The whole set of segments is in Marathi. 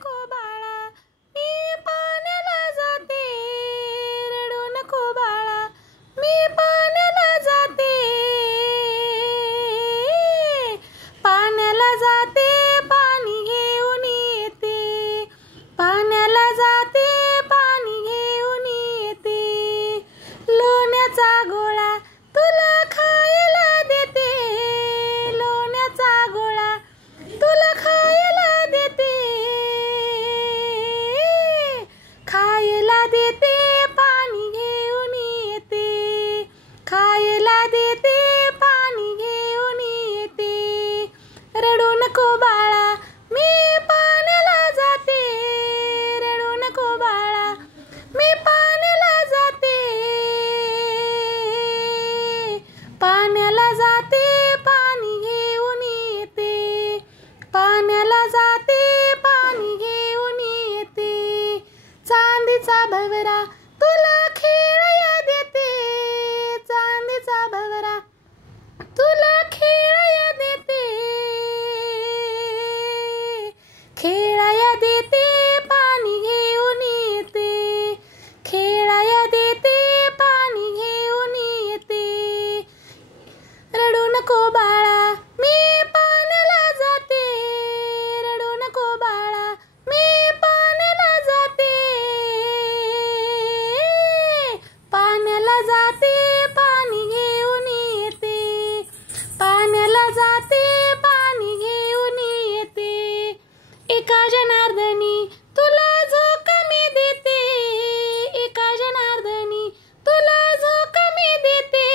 नको बाळा मी पाण्याला जाते, रडू नको बाळा मी पाण्याला जाते, पाण्याला जाते पाणी घेऊन येते, पाण्याला जाते पाणी घेऊन येते, लोण्याचा गोळा तुला खायला देते, लोण्याचा गोळा तुला खायला देते, खायला देते पाणी घेऊन येते, खायला देते पाणी घेऊन येते, रडू नको बाळा मी पाण्याला जाते, रडू नको बाळा मी पाण्याला जाते, पाण्याला जाते पाणी घेऊन येते, पाण्याला जाते पाणी घेऊन येते, चांदीचा भवरा तुला खेळाया देते, चांदीचा भवरा तुला खेळाया देते, खेळाया देते पाणी घेऊन येते, खेळाया देते पाणी घेऊन येते, रडू नको बाळा मी पाण्याला जाते, रडू नको बाळा मी पाण्याला जाते, पाण्याला जाते पाणी घेऊन येते, पाण्याला जाते पाणी घेऊन येते, एका जनार्दनी तुला झोका मी देते, एका जनार्दनी तुला झोका मी देते,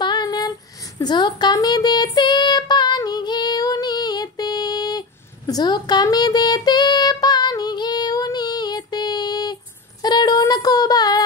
पाण्याला झोका मी देते पाणी घेऊन येते, झोका मी देते पाणी घेऊन येते, रडू नको बाळा